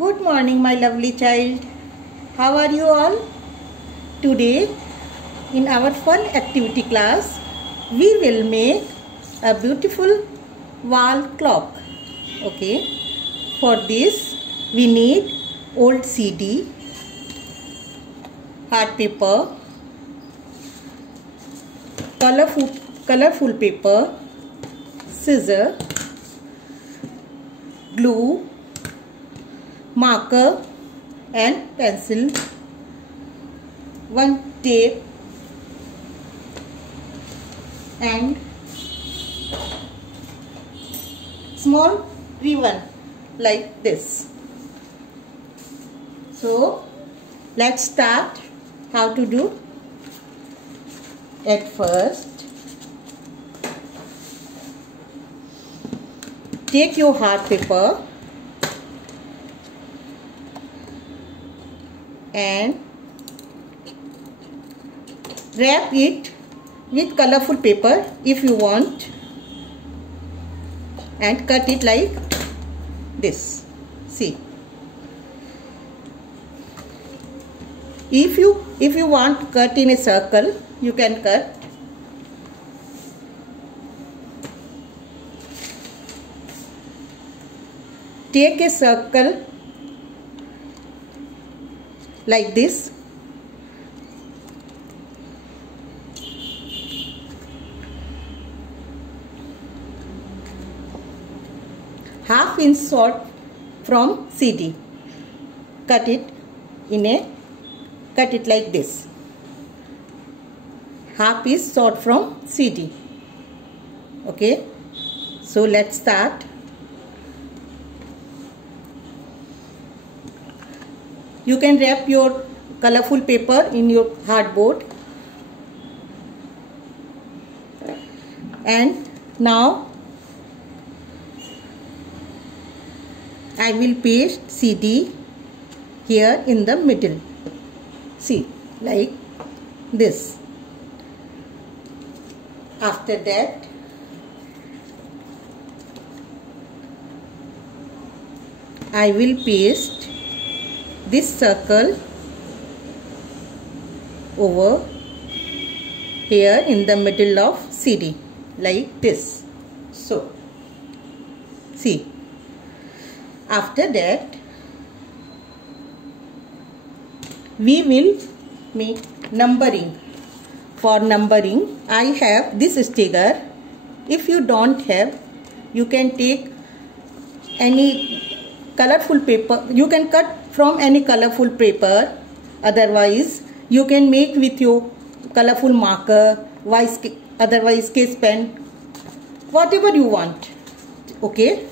Good morning, my lovely child. How are you all? Today, in our fun activity class, we will make a beautiful wall clock. Okay. For this, we need old CD, hard paper, colorful paper, scissor, glue, marker and pencil, one tape and small ribbon like this. So let's start how to do. At first, take your hard paper and wrap it with colorful paper if you want, and cut it like this. See, if you want to cut in a circle, you can cut. Take a circle like this. Half inch short from CD. Cut it like this. Half is short from CD. Okay. So let's start. You can wrap your colorful paper in your hardboard. And now I will paste CD here in the middle. See, like this. After that, I will paste this circle over here in the middle of CD like this. So, see. After that, we will make numbering. For numbering, I have this sticker. If you don't have, you can take any colorful paper. You can cut from any colorful paper. Otherwise, you can make with your colorful marker, otherwise sketch pen, whatever you want. Okay.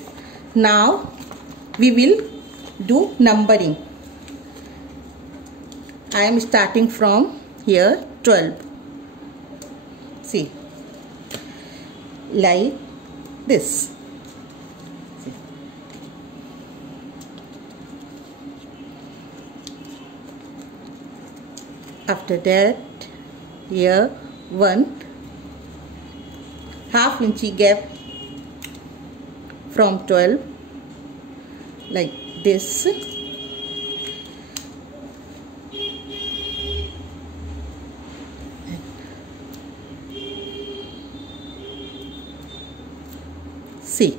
Now, we will do numbering. I am starting from here 12. See, like this. See. After that, here 1 half inch gap from 12. Like this. See,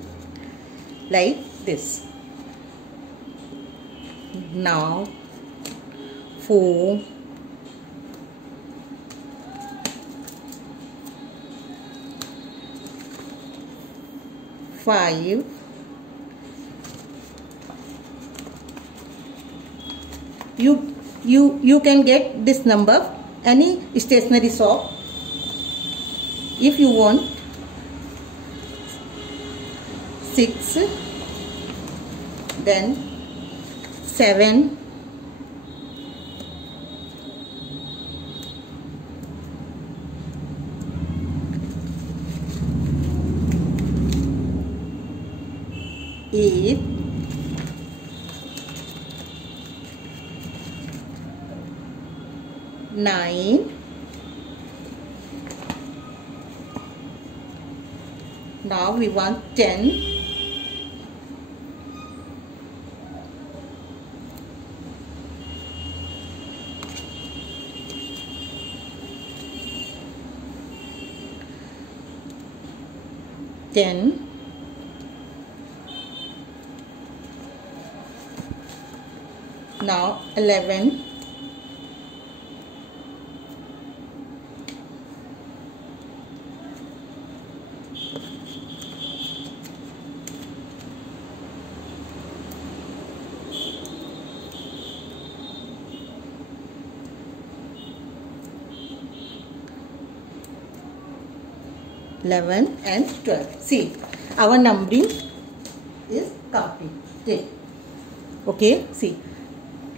like this. Now 4, 5, you can get this number any stationery shop if you want. 6, then 7, 8, 9, now we want 10, 10, 11, 11 and 12. See, our numbering is completed. Okay, see,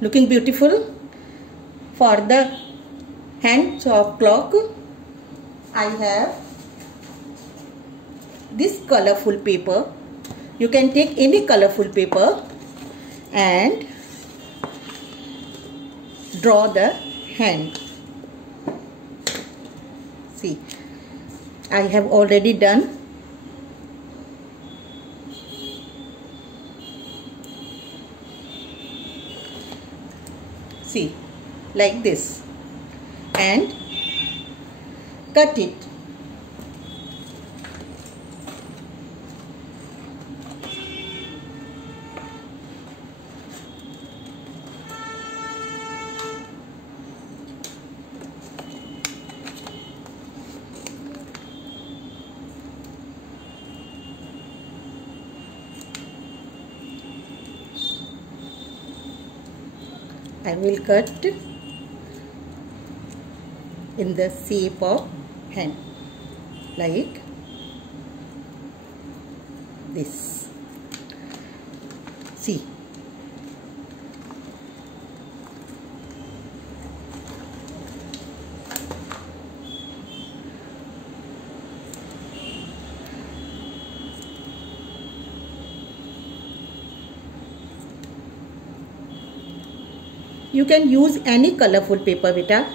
looking beautiful. For the hands of clock, I have this colorful paper. You can take any colorful paper and draw the hand. See, I have already done. See, like this, and cut it. I will cut in the shape of hand, like this. See, you can use any colorful paper, beta.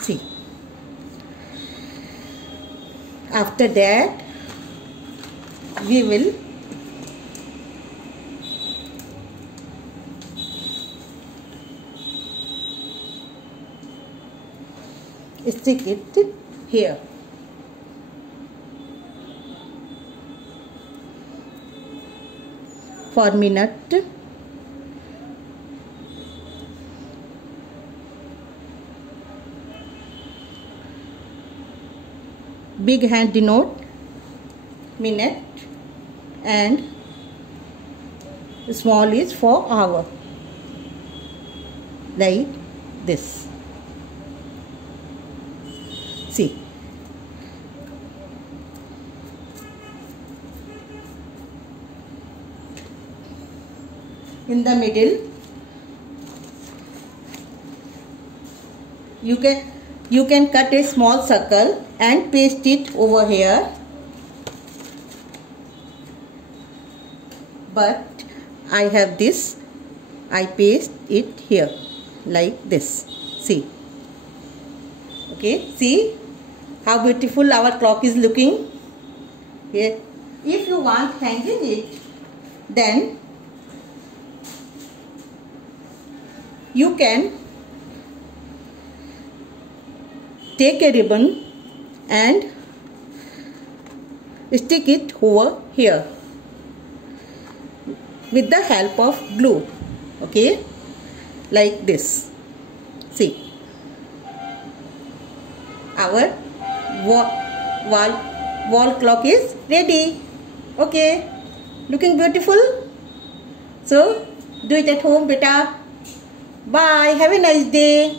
See, after that we will stick it here. For minute. Big hand denote minute and small is for hour, like this. See, in the middle you can cut a small circle and paste it over here, but I have this, I paste it here like this. See, okay, see how beautiful our clock is looking here. If you want hanging it, then you can take a ribbon and stick it over here with the help of glue. Okay, like this. See, our wall clock is ready. Okay, looking beautiful. So do it at home, beta. Bye. Have a nice day.